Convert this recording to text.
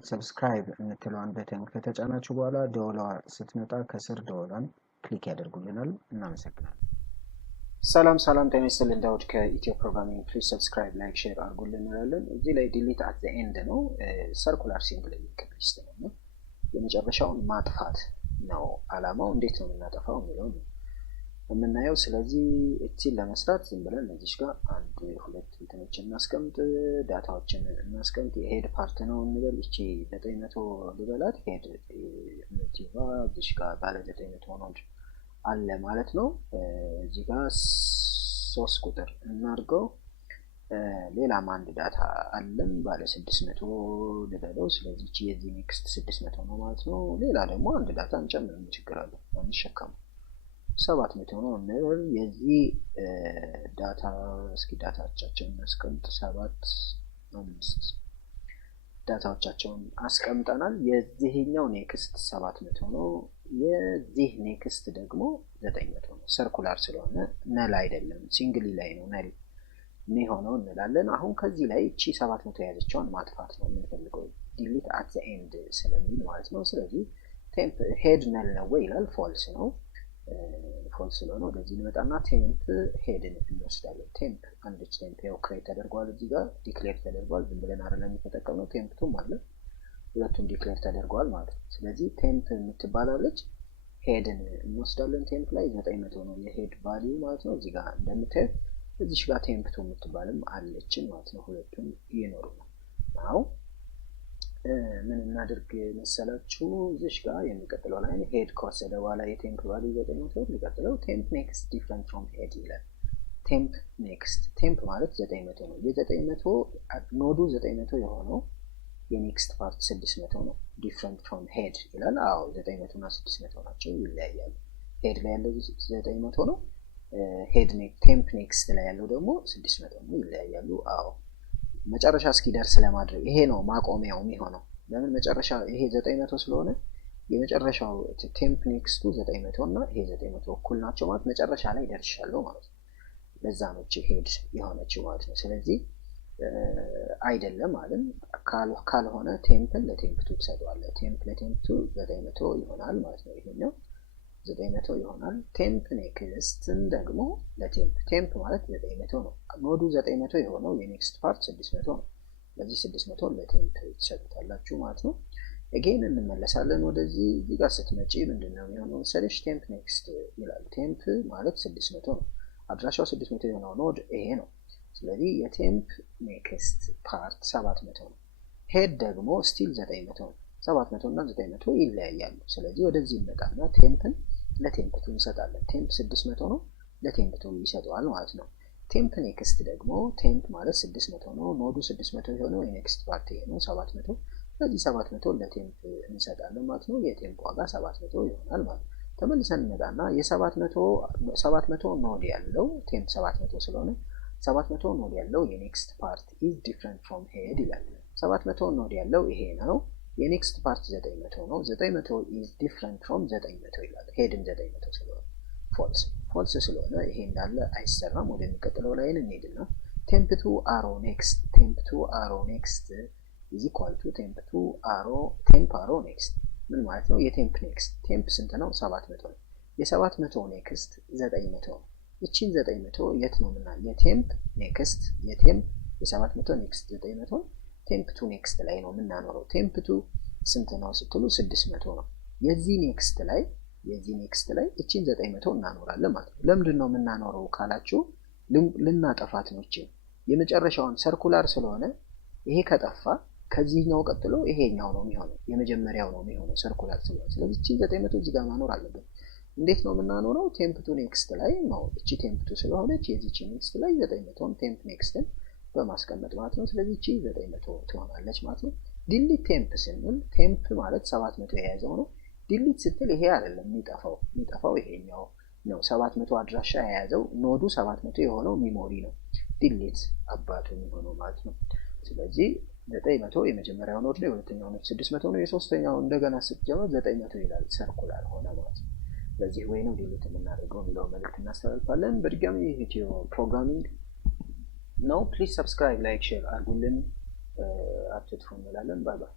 በመጫን ሰብስክራይብ የምትለዋን በተን ከተጫናችሁ በኋላ ደወሏ ስትመጣ ከስር ደወሏን ክሊክ ያደርጉልናል። እናመሰግናለን። ሰላም ጤና ይስጥልን። ዳውድ ከኢትዮ ፕሮግራሚንግ። ፕሊዝ ሰብስክራይብ፣ ላይክ፣ ሼር አድርጉልን እንላለን። እዚህ ላይ ዲሊት አት ዘ ኤንድ ነው፣ ሰርኩላር ሲምቦል ሊስት ነው። የመጨረሻውን ማጥፋት ነው አላማው። እንዴት ነው የምናጠፋው የሚለው ነው የምናየው። ስለዚህ እቺን ለመስራት ዝም ብለን እዚህ ጋር አንድ ሁለት እንትኖችን እናስቀምጥ፣ ዳታዎችን እናስቀምጥ። የሄድ ፓርት ነው እንበል። እቺ 900 ልበላት ሄድ ሞቲቫ እዚህ ጋር ባለ 900 ነው አለ ማለት ነው። እዚህ ጋር 3 ቁጥር እናርገው። ሌላም አንድ ዳታ አለን ባለ 600 ልበለው። ስለዚህ እቺ የዚህ ኔክስት 600 ነው ማለት ነው። ሌላ ደግሞ አንድ ዳታ እንጨምር፣ ምን ችግር አለ? አንሸከም 700 ነው እንበል። የዚህ ዳታ እስኪ ዳታዎቻችንን እናስቀምጥ። 7 5 ዳታዎቻቸውን አስቀምጠናል። የዚህኛው ኔክስት 700 ነው። የዚህ ኔክስት ደግሞ 900 ነው። ሰርኩላር ስለሆነ ነል አይደለም፣ ሲንግሊ ላይ ነው ነል የሚሆነው እንላለን። አሁን ከዚህ ላይ እቺ 700 ያዘችውን ማጥፋት ነው የምንፈልገው፣ ዲሊት አት ዘ ኤንድ ስለሚል ማለት ነው። ስለዚህ ቴምፕ ሄድ ነል ነው ወይ ይላል፣ ፎልስ ነው። ፎልስ ስለሆነ ወደዚህ እንመጣና ቴምፕ ሄድን እንወስዳለን። ቴምፕ አንድች ቴምፕ ያው ክሬት ተደርጓል፣ እዚህ ጋር ዲክሌር ተደርጓል። ዝም ብለን አይደለም የተጠቀምነው፣ ቴምፕቱም አለ፣ ሁለቱም ዲክሌር ተደርጓል ማለት ነው። ስለዚህ ቴምፕ የምትባላለች ሄድን እንወስዳለን። ቴምፕ ላይ 900 ነው የሄድ ቫልዩ ማለት ነው። እዚህ ጋር እንደምታዩት እዚህ ጋር ቴምፕቱ የምትባልም አለችን ማለት ነው። ሁለቱም ይኖሩናል። ናው ምን እናድርግ መሰላችሁ? እዚህ ጋር የሚቀጥለው ላይ ሄድ ከወሰደ በኋላ የቴምፕ ቫልዩ 900 ሊቀጥለው ቴምፕ ኔክስት ዲፍረንት ፍሮም ሄድ ይላል። ቴምፕ ኔክስት ቴምፕ ማለት 900 ነው። የ900 ኖዱ 900 የሆነው የኔክስት ፓርት 600 ነው። ዲፍረንት ፍሮም ሄድ ይላል። አዎ 900 እና 600 ናቸው፣ ይለያያሉ። ሄድ ላይ ያለው 900 ነው። ሄድ ቴምፕ ኔክስት ላይ ያለው ደግሞ 600 ነው፣ ይለያያሉ። አዎ መጨረሻ እስኪደርስ ለማድረግ ይሄ ነው ማቆሚያው የሚሆነው። ለምን መጨረሻ ይሄ 900 ስለሆነ የመጨረሻው ቴምፕ ኔክስቱ 900 እና ይሄ 900 እኩል ናቸው ማለት መጨረሻ ላይ ደርሻለሁ ማለት ነው። ለዛ ነው ሄድ የሆነችው ማለት ነው። ስለዚህ አይደለም ማለት ካልሆነ ቴምፕን ለቴምፕቱ ትሰጠዋለህ። ቴምፕ ለቴምፕቱ 900 ይሆናል ማለት ነው። ይሄኛው 900 ይሆናል። ቴምፕ ኔክስትን ደግሞ ለቴምፕ ቴምፕ ማለት 900 ነው። ኖዱ 900 የሆነው የኔክስት ፓርት 600 ነው። ስለዚህ 600 ለቴምፕ ትሰጡታላችሁ ማለት ነው። again እንመለሳለን ወደዚህ። እዚህ ጋር ስትመጪ ምንድነው የሚሆነው መሰለሽ? ቴምፕ ኔክስት ይላል። ቴምፕ ማለት 600 ነው። አድራሻው 600 የሆነው ኖድ ይሄ ነው። ስለዚህ የቴምፕ ኔክስት ፓርት 700 ነው። ሄድ ደግሞ ስቲል 900 ነው። 700 እና 900 ይለያያሉ። ስለዚህ ወደዚህ እንመጣና ቴምፕን ለቴምፕቱ እንሰጣለን። ቴምፕ 600 ነው፣ ለቴምፕቱ ይሰጠዋል ማለት ነው። ቴምፕ ኔክስት ደግሞ ቴምፕ ማለት 600 ነው። ኖዱ 600 የሆነው የኔክስት ፓርት ይሄ ነው 700። ስለዚህ 700 ለቴምፕ እንሰጣለን ማለት ነው። የቴምፕ ዋጋ 700 ይሆናል ማለት ነው። ተመልሰን እንመጣና የ700 ኖድ ያለው ቴምፕ 700 ስለሆነ 700 ኖድ ያለው የኔክስት ፓርት is different from head ይላል። 700 ኖድ ያለው ይሄ ነው። የኔክስት ፓርት 900 ነው። 900 is different from 900 ይላል። ሄድን 900 ስለሆነ ፎልስ ስለሆነ ይሄ እንዳለ አይሰራም። ወደሚቀጥለው ላይ እንሄድና ቴምፕቱ አሮ ኔክስት is equal to ቴምፕ አሮ ኔክስት ምን ማለት ነው? የቴምፕ ኔክስት ቴምፕ ስንት ነው? 700 ነው። የ700 ኔክስት 900 ነው። እቺን 900 የት ነው ምና የቴምፕ ኔክስት የ700 ኔክስት 900 ቴምፕቱ ኔክስት ላይ ነው የምናኖረው። ቴምፕቱ ስንት ነው ስትሉ 600 ነው። የዚህ ኔክስት ላይ እቺን 900 እናኖራለን ማለት ነው። ለምንድን ነው የምናኖረው ካላችሁ ልናጠፋት ነው። እቺ የመጨረሻውን ሰርኩላር ስለሆነ ይሄ ከጠፋ ከዚህኛው ቀጥሎ ይሄኛው ነው የሚሆነው፣ የመጀመሪያው ነው የሚሆነው ሰርኩላር ስለሆነ። ስለዚህ እቺን 900 እዚህ ጋር ማኖር አለበት። እንዴት ነው የምናኖረው? ቴምፕቱ ኔክስት ላይ ነው። እቺ ቴምፕቱ ስለሆነች የዚህቺ ኔክስት ላይ 900ን ቴምፕ ኔክስትን በማስቀመጥ ማለት ነው። ስለዚህ እቺ 900 ትሆናለች ማለት ነው። ዲሊት ቴምፕ ስንል ቴምፕ ማለት 700 የያዘው ነው። ዲሊት ስትል ይሄ አይደለም የሚጠፋው ይሄኛው ነው። 700 አድራሻ የያዘው ኖዱ 700 የሆነው ሚሞሪ ነው ዲሊት አባቱ የሚሆነው ማለት ነው። ስለዚህ 900 የመጀመሪያው ኖድ ነው፣ የሁለተኛው ኖድ 600 ነው፣ የሶስተኛው እንደገና ስትጀምር 900 ይላል። ሰርኩላር ሆነ ማለት ነው። በዚህ ወይ ነው ዲሊት የምናደርገው የሚለው መልእክት እናስተላልፋለን። በድጋሚ ኢትዮ ፕሮግራሚንግ ነው። ፕሊዝ ሰብስክራይብ፣ ላይክ፣ ሼር አድርጉልን። አትጥፉ እንላለን። ባይ ባይ።